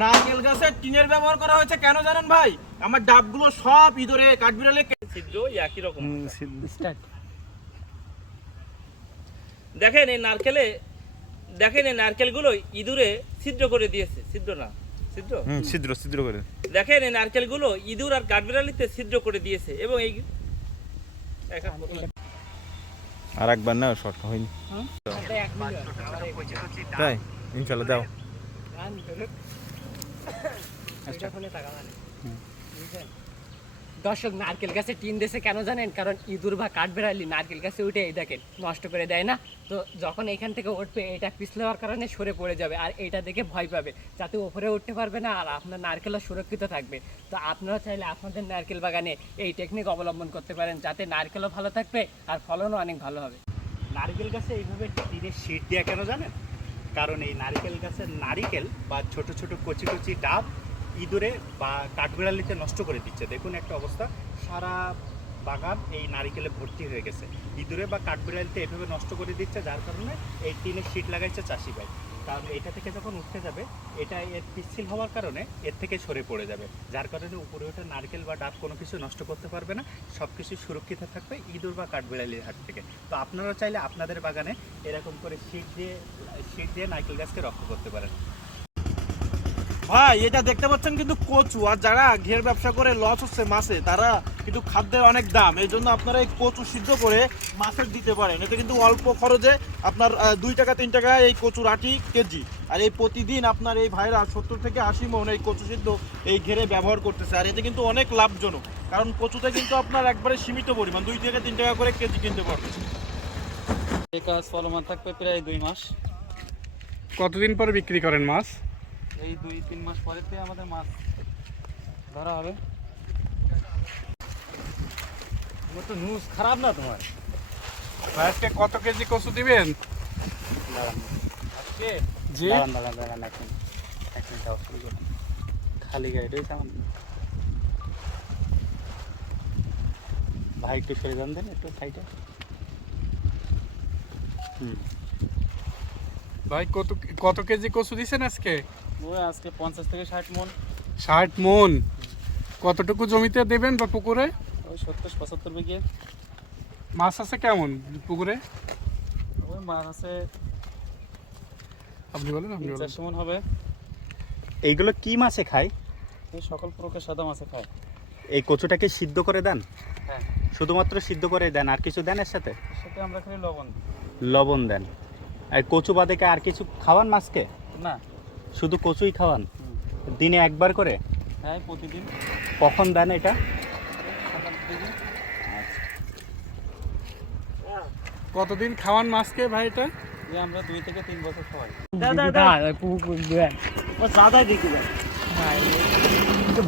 নারকেল গাছের টিনের ব্যবহার করা হয়েছে কেন জানেন ভাই? আমার ডাবগুলো সব ইঁদুরে কাঠবিড়ালে ছিদ্র একই রকম। দেখেন এই নারকেলগুলো ইঁদুরে ছিদ্র করে দিয়েছে। ছিদ্র না, ছিদ্র করে। দেখেন এই নারকেলগুলো ইঁদুর আর কাঠবিড়ালিতে ছিদ্র করে দিয়েছে। এবং এই আর একবার না শর্ট হয়নি তাই ইনশাল্লাহ দাও। দর্শক, নারকেল গাছে টিন দিয়েছে কেন জানেন? কারণ ইঁদুর বা কাঠবিড়ালি নারকেল গাছে উঠে এই দেখেন নষ্ট করে দেয় না। তো যখন এখান থেকে উঠবে এটা পিছলে হওয়ার কারণে সরে পড়ে যাবে, আর এটা দেখে ভয় পাবে, যাতে উপরে উঠতে পারবে না, আর আপনার নারকেলও সুরক্ষিত থাকবে। তো আপনারা চাইলে আপনাদের নারকেল বাগানে এই টেকনিক অবলম্বন করতে পারেন, যাতে নারকেলও ভালো থাকবে আর ফলনও অনেক ভালো হবে। নারকেল গাছে এইভাবে টিনের শীট দেওয়া কেন জানেন? কারণ এই নারকেল গাছের নারিকেল বা ছোট ছোট কচি কচি ডাব ইঁদুরে বা কাঠবিড়ালিতে নষ্ট করে দিচ্ছে। দেখুন একটা অবস্থা, সারা বাগান এই নারিকেলে ভর্তি হয়ে গেছে। ইঁদুরে বা কাঠবিড়ালিতে এভাবে নষ্ট করে দিচ্ছে, যার কারণে এই টিনের শীট লাগাইছে চাষি ভাই। কারণ এটা থেকে যখন উঠতে যাবে এটা এর পিচ্ছিল হওয়ার কারণে এর থেকে সরে পড়ে যাবে, যার কারণে উপরে ওঠা নারকেল বা ডাব কোনো কিছু নষ্ট করতে পারবে না, সব কিছু সুরক্ষিত থাকবে ইঁদুর বা কাঠবিড়ালির হাত থেকে। তো আপনারা চাইলে আপনাদের বাগানে এরকম করে শীট দিয়ে নারকেল গাছকে রক্ষা করতে পারেন। ভাই এটা দেখতে পাচ্ছেন কিন্তু কচু, আর যারা ঘের ব্যবসা করে লস হচ্ছে মাছে, তারা কিন্তু খাদ্যের অনেক দাম, এই জন্য আপনারা এই কচু সিদ্ধ করে মাছের দিতে পারেন। এতে কিন্তু অল্প খরচে আপনার 2 টাকা 3 টাকা এই কচুর আটি কেজি। আর এই প্রতিদিন আপনার এই ভাইরা 70 থেকে 80 মণ এই কচু সিদ্ধ এই ঘেরে ব্যবহার করতেছে। আর এতে কিন্তু অনেক লাভজনক, কারণ কচুতে কিন্তু আপনার একবারে সীমিত পরিমাণ 2 থেকে 3 টাকা করে কেজি কিনতে পারতেছে। এই কাজ চলমান থাকবে প্রায় 2 মাস। কতদিন পরে বিক্রি করেন মাছ? এই 2-3 মাস পরেতে আমাদের মাছ ধরা হবে। তো নিউজ খারাপ না তোমার? আজকে কত কেজি কচু দিবেন? আজকে জি দাঁড়ান এখন যাওয়া শুরু করুন। খালি গাড়ি রয়েছে আমার ভাই, একটু সরে যান দেন একটু সাইডে। ভাই কত কেজি কচু দিছেন আজকে? ওই আজকে 50 থেকে 60 মণ। 60 মণ। কতটুকু জমিতে দেবেন বা পুকুরে? ওই 70-75 বিঘে। মাছ আছে কেমন পুকুরে? ওই মাছ আছে আপনি বলেন। 400 মণ হবে। এইগুলো কি মাছে খায়? এই সকল প্রকার সাদা মাছে খায়। এই কচুটাকে সিদ্ধ করে দেন? হ্যাঁ, শুধুমাত্র সিদ্ধ করে দেন, আর কিছু দেন এর সাথে? সাথে আমরা খালি লবণ। লবণ দেন। আর কচু বাদে কি আর কিছু খাওয়ান মাছকে? না, শুধু কচুই খাওয়ান? দিনে একবার করে? হ্যাঁ, প্রতিদিন। কখন দেন এটা? সকাল থেকে। কতদিন খাওয়ান মাছকে ভাই এটা? যে আমরা 2 থেকে 3 বছর খাওয়াই।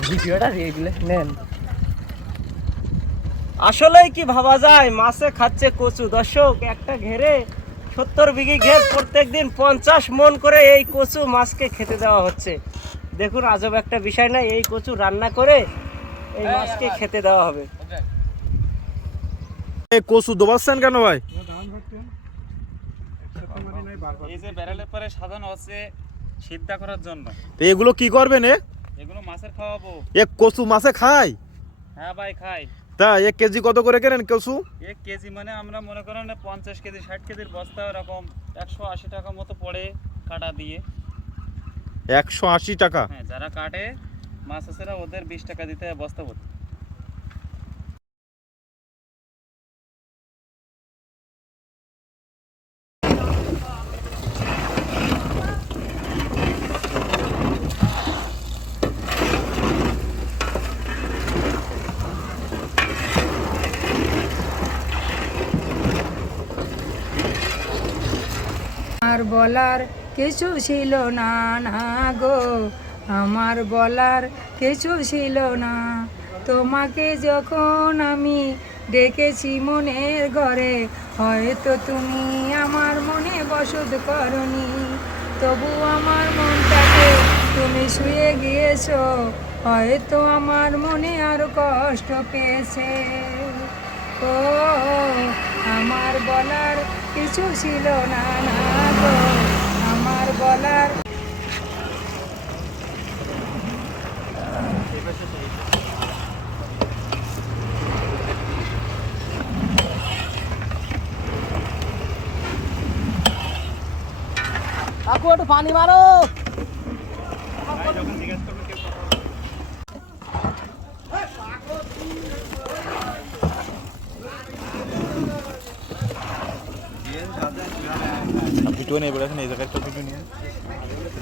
ভিডিওটা দিয়ে দিলে নেন। আসলে কি ভাবা যায়, মাছে খাচ্ছে কচু। দর্শক, একটা ঘেরে 70 বিঘি ঘের, প্রত্যেকদিন 50 মণ করে এই কচু মাছকে খেতে দেওয়া হচ্ছে। দেখুন আজব একটা বিষয় না, এই কচু রান্না করে এই মাছকে খেতে দেওয়া হবে। এই কচু দোবাচ্ছেন কেন ভাই? এই যে ব্যারেলের পরে সাজানো হচ্ছে সিদ্ধা করার জন্য। তো এগুলো কি করবেন? এগুলো মাছের খাওয়াবো। এক কচু মাছে খায়? হ্যাঁ ভাই, খাই। তা 1 কেজি কত করে কেনেন কচু? 1 কেজি মানে আমরা মনে করেন 50 কেজি 60 কেজির বস্তা এরকম 180 টাকা মতো পড়ে কাটা দিয়ে। 180 টাকা? হ্যাঁ, যারা কাটে মাছ আছে ওদের 20 টাকা দিতে হয় বস্তা ভর্তি। আমার বলার কিছু ছিল না না গো, আমার বলার কিছু ছিল না। তোমাকে যখন আমি ডেকেছি মনের ঘরে, হয়তো তুমি আমার মনে বসত করনি, তবু আমার মনটাকে তুমি শুয়ে গিয়েছো, হয়তো আমার মনে আরো কষ্ট পেয়েছে। ও আমার বলার কিছু ছিল না না গো, আমার বলার পানি মারো। ভাই যখন জিজ্ঞেস করবে কেউ কথা বলবে। ভিডিও নেই বলেছেন এই জায়গায় একটা ভিডিও নিয়ে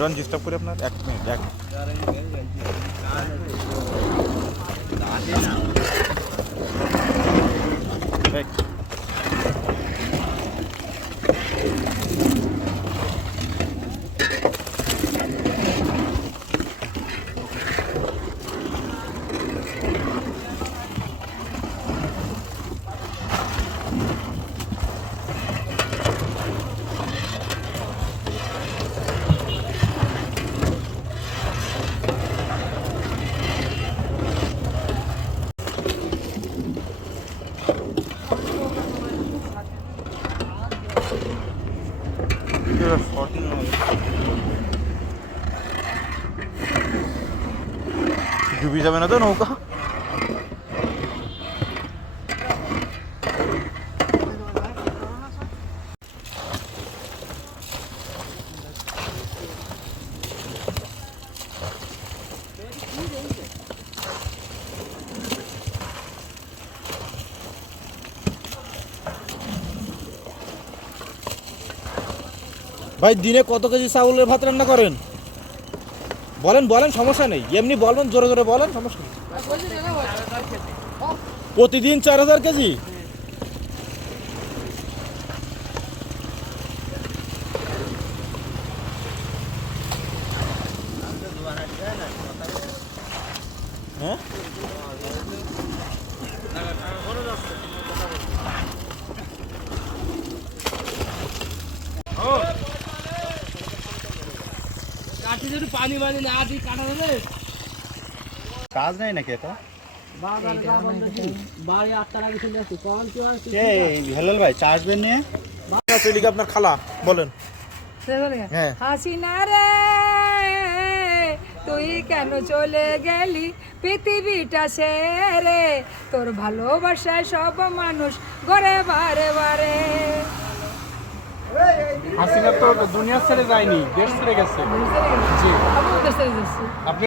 রন ডিস্টার্ব করে আপনার 1 মিনিট এক ডুবে যাবে না তো নৌকা? ভাই দিনে কত কেজি চাউলের ভাত রান্না করেন? বলেন বলেন, সমস্যা নেই, এমনি বলবেন, জোরে জোরে বলেন, সমস্যা নেই। প্রতিদিন 4000 কেজি? হ্যাঁ কাজ নাই নাকি এটা? হেলাল ভাই চা আসবেন নিয়ে? চলিকে আপনার খালা বলেন। হ্যাঁ। হাসিনা রে তুই কেন চলে গেলি পৃথিবীটা সেরে, তোর ভালোবাসায় সব মানুষ ঘরে বারে বারে। হাসিনা তো দুনিয়া ছেড়ে যায়নি, দেশ ছেড়ে গেছে। জি। আমিও দেশে যাচ্ছি। আপনি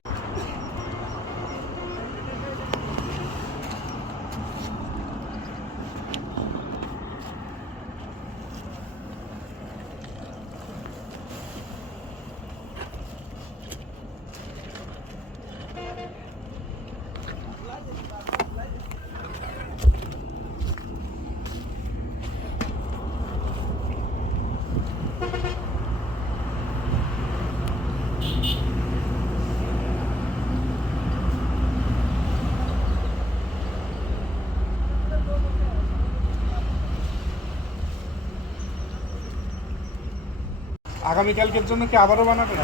আগামীকালকের জন্য কি আবারও বানাবেন?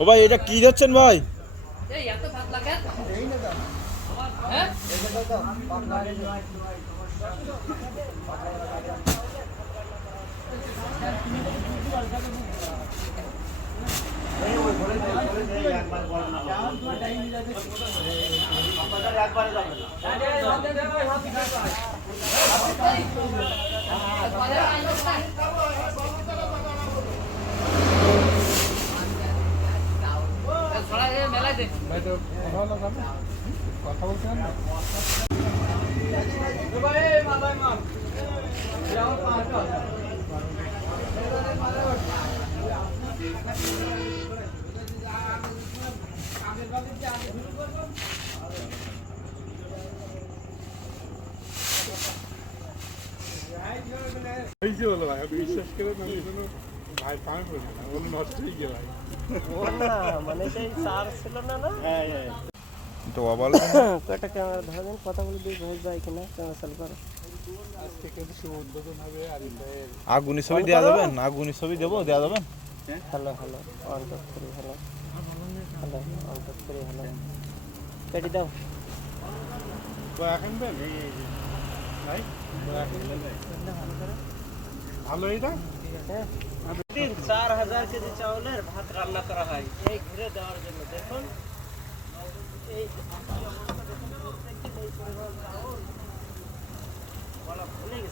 ও ভাই এটা কি যাচ্ছেন ভাই? কথা বলতে না বলো ভাই, বিশ্বাস করে ভাই পানি পড়ে না, নষ্ট হয়ে গিয়ে ভাই। মানে সেই সার ছিল না। হ্যাঁ তো ওভাল কয়টা ক্যামেরা ধরা দেন, কথা বলে দিই ভয়েস যায় কিনা, ক্যামেরা চালু করো। আগুনি ছবি দেওয়া যাবেন, আগুনি ছবি দেবো, দেওয়া যাবেন। হ্যালো হ্যালো, অন টপ করি, হ্যালো হ্যালো, অন টপ করি, হ্যালো কেটে দাও। ভালো এটা 4000 কেজি চাউলের ভাত রান্না করা হয় এই ঘুরে দেওয়ার জন্য। দেখুন এই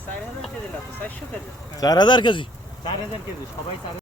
4000 কেজি না তো 400 কেজি। 4000 কেজি। 4000 কেজি, সবাই 4000